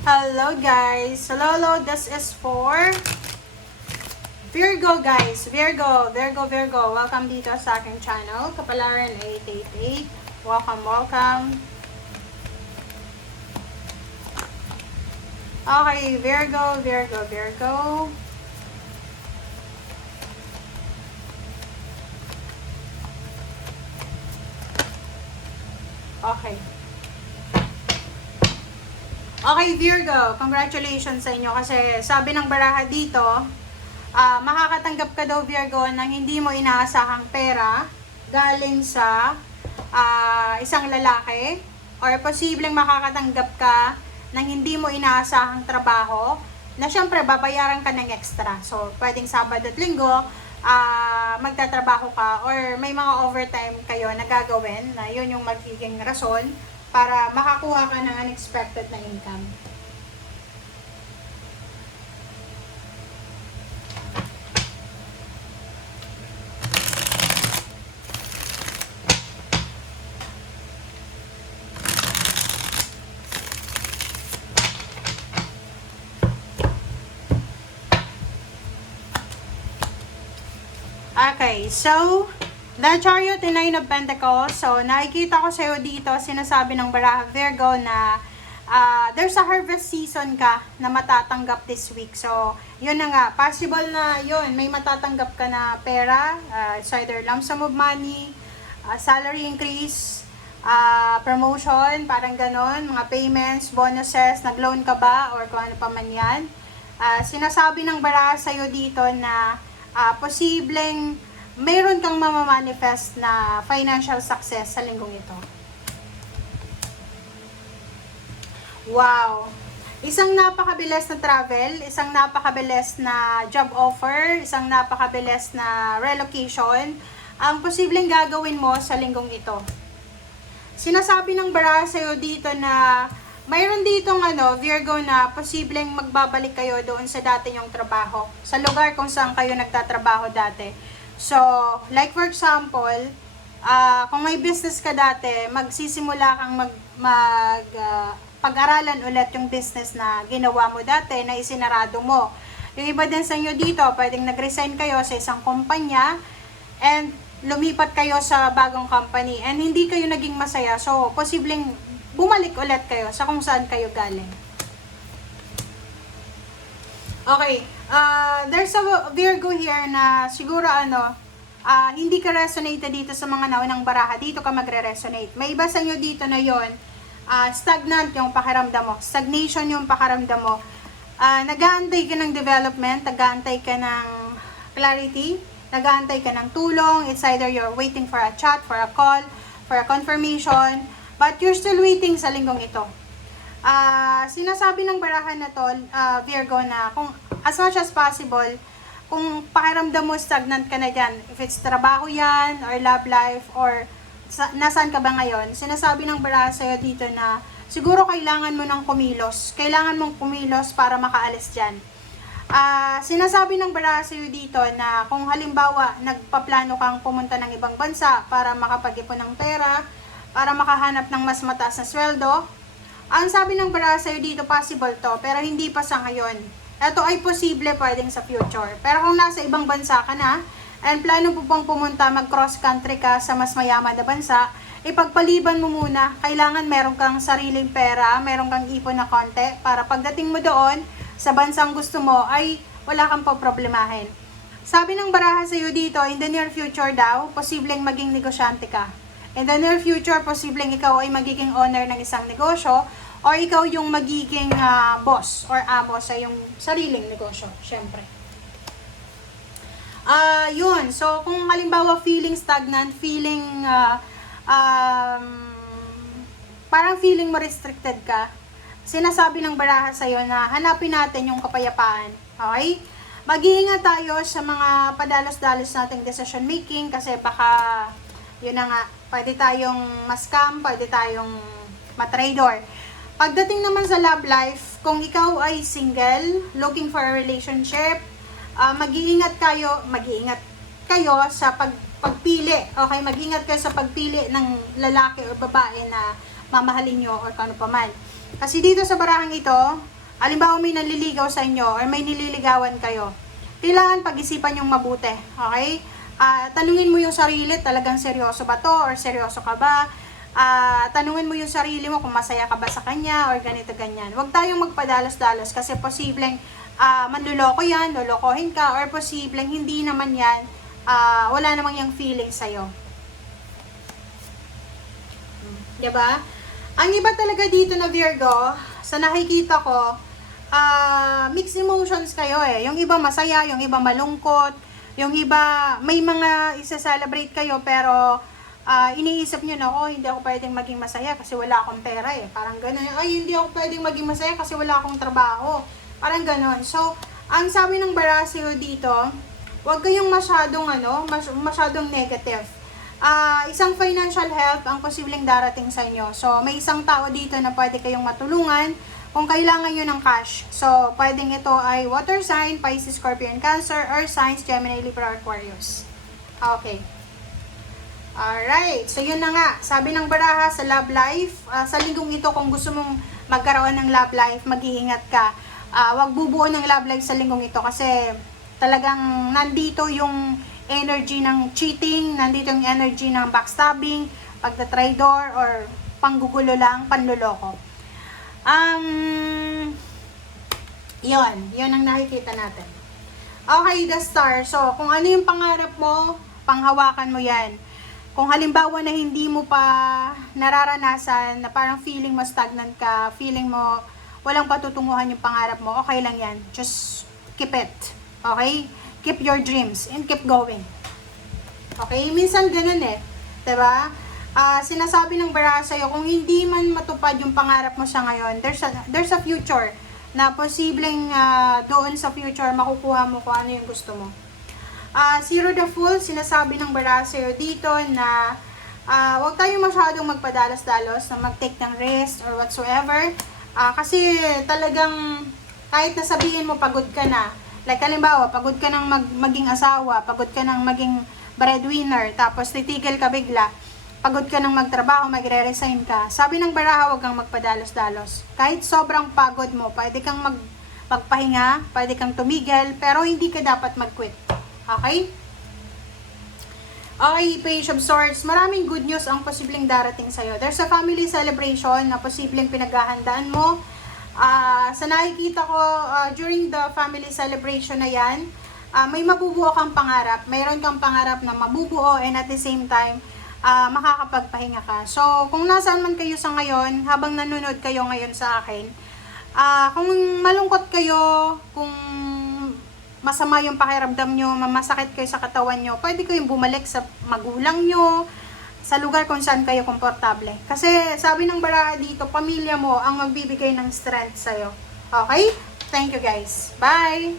Hello guys! Hello, this is for Virgo guys. Virgo. Welcome dito sa aking channel. Kapalaran 888. Welcome. Okay, Virgo. Okay. Okay, Virgo, congratulations sa inyo kasi sabi ng baraha dito, makakatanggap ka daw, Virgo, ng hindi mo inaasahang pera galing sa isang lalaki, or posibleng makakatanggap ka ng hindi mo inaasahang trabaho na syempre babayaran ka ng extra. So, pwedeng Sabado at Linggo, magtatrabaho ka or may mga overtime kayo na gagawin na yun yung magiging rason para makakuha ka ng unexpected na income. Okay, so the Chariot and Nine of Pentacles. So, nakikita ko sa'yo dito, sinasabi ng baraha Virgo na there's a harvest season ka na matatanggap this week. So, yun na nga. Possible na yun, may matatanggap ka na pera. It's either lump sum of money, salary increase, promotion, parang ganon, mga payments, bonuses, nag-loan ka ba, or kung ano pa man yan. Sinasabi ng baraha sa'yo dito na posibleng mayroon kang mamamanifest na financial success sa linggong ito. Wow! Isang napakabilis na travel, isang napakabilis na job offer, isang napakabilis na relocation ang posibleng gagawin mo sa linggong ito. Sinasabi ng baraha sa'yo dito na mayroon ditong Virgo, na posibleng magbabalik kayo doon sa dati nyong trabaho, sa lugar kung saan kayo nagtatrabaho dati. So, like for example, kung may business ka dati, magsisimula kang pag-aralan ulit yung business na ginawa mo dati, na isinarado mo. Yung iba din sa inyo dito, pwedeng nag-resign kayo sa isang kumpanya and lumipat kayo sa bagong company and hindi kayo naging masaya. So, posibleng bumalik ulit kayo sa kung saan kayo galing. Okay, there's a Virgo here na siguro hindi ka resonate dito sa mga naunang baraha. Dito ka magre-resonate. May iba sa inyo dito na yon, stagnant yung pakiramdam mo. Stagnation yung pakiramdam mo. Nag-aantay ka ng development, nag-aantay ka ng clarity, nag-aantay ka ng tulong. It's either you're waiting for a chat, for a call, for a confirmation, but you're still waiting sa linggong ito. Sinasabi ng barahan na to, Virgo, na kung as much as possible, kung pakiramdam mo stagnant ka na dyan, if it's trabaho yan, or love life, or nasaan ka ba ngayon, sinasabi ng barahan sa'yo dito na siguro kailangan mo ng kumilos. Kailangan mong kumilos para makaalis dyan. Sinasabi ng baraha sa'yo dito na kung halimbawa nagpaplano kang pumunta ng ibang bansa para makapag-ipon ng pera, para makahanap ng mas mataas na sweldo, ang sabi ng baraha sa'yo dito, possible to, pero hindi pa sa ngayon. Ito ay posible pwedeng sa future. Pero kung nasa ibang bansa ka na, and plano po pang pumunta, mag-cross country ka sa mas mayaman na bansa, ipagpaliban mo muna. Kailangan meron kang sariling pera, meron kang ipon na konti, para pagdating mo doon, sa bansang gusto mo, ay wala kang problemahin. Sabi ng baraha sa'yo dito, in the near future daw, posibleng maging negosyante ka. In the near future, posibleng ikaw ay magiging owner ng isang negosyo, or ikaw yung magiging boss or amo sa yung sariling negosyo, syempre. Yun. So, kung halimbawa feeling stagnant, feeling parang feeling mo restricted ka, sinasabi ng baraha sa'yo na hanapin natin yung kapayapaan. Okay? Mag-iingat tayo sa mga padalos-dalos nating decision making kasi baka, yun na nga, pwede tayong ma-scam, pwede tayong ma-trader. Pagdating naman sa love life, kung ikaw ay single, looking for a relationship, mag-iingat kayo sa pagpili. Okay, mag-ingat kayo sa pagpili ng lalaki o babae na mamahalin nyo or kano pa man. Kasi dito sa barahang ito, halimbawa may nanliligaw sa inyo or may nililigawan kayo, kailangan pag-isipan yung mabuti. Okay? Tanungin mo yung sarili, talagang seryoso ba to or seryoso ka ba? Tanungin mo yung sarili mo kung masaya ka ba sa kanya or ganito ganyan. Huwag tayong magpadalos-dalos kasi posibleng manluloko yan, lolokohin ka, or posibleng hindi naman yan, wala namang yung feeling sa'yo. Diba? Ang iba talaga dito na Virgo, sa nakikita ko, mixed emotions kayo eh. Yung iba masaya, yung iba malungkot, yung iba may mga isa-celebrate kayo pero iniisip nyo na, hindi ako pwedeng maging masaya kasi wala akong pera eh. Parang gano'n. Hindi ako pwedeng maging masaya kasi wala akong trabaho. Parang gano'n. So, ang sabi ng Barasio dito, huwag kayong masyadong negative. Isang financial help ang posibleng darating sa inyo. So, may isang tao dito na pwede kayong matulungan kung kailangan nyo ng cash. So, pwedeng ito ay water sign, Pisces, Scorpion, Cancer, Earth signs, Gemini, Libra, Aquarius. Okay. Alright. So, yun na nga. Sabi ng baraha sa love life, sa linggong ito, kung gusto mong magkaroon ng love life, mag-iingat ka. Wag bubuo ng love life sa linggong ito kasi talagang nandito yung energy ng cheating, nandito yung energy ng backstabbing, pagtatraidor, or panggugulo lang, panluloko. Yun ang nakikita natin. Okay, the star. So, kung ano yung pangarap mo, panghawakan mo yan. Kung halimbawa na hindi mo pa nararanasan, na parang feeling mo stagnant ka, feeling mo walang patutunguhan yung pangarap mo, okay lang yan. Just keep it. Okay? Keep your dreams and keep going. Okay? Minsan ganun eh. Diba? Sinasabi ng Bara sa'yo, kung hindi man matupad yung pangarap mo sa ngayon, there's a future na posibleng doon sa future makukuha mo kung ano yung gusto mo. Zero the Fool, sinasabi ng Bara sa'yo dito na huwag tayong masyadong magpadalos-dalos na mag-take ng rest or whatsoever. Kasi talagang kahit nasabihin mo pagod ka na, like halimbawa, pagod ka ng maging asawa, pagod ka ng maging breadwinner, tapos titigil ka bigla, pagod ka ng magtrabaho, magre-resign ka. Sabi ng baraha, huwag kang magpadalos-dalos. Kahit sobrang pagod mo, pwede kang magpahinga, pwede kang tumigil, pero hindi ka dapat mag-quit. Okay? Okay, Page of Swords, maraming good news ang posibleng darating sa'yo. There's a family celebration na posibleng pinaghahandaan mo. Sa nakikita ko, during the family celebration na yan, may mabubuo kang pangarap. Mayroon kang pangarap na mabubuo and at the same time, makakapagpahinga ka. So, kung nasaan man kayo sa ngayon, habang nanonood kayo ngayon sa akin, kung malungkot kayo, kung masama yung pakiramdam nyo, masakit kayo sa katawan nyo, pwede kayong bumalik sa magulang nyo, sa lugar kung saan kayo komportable. Kasi sabi ng baraha dito, pamilya mo ang magbibigay ng strength sa'yo. Okay? Thank you guys. Bye!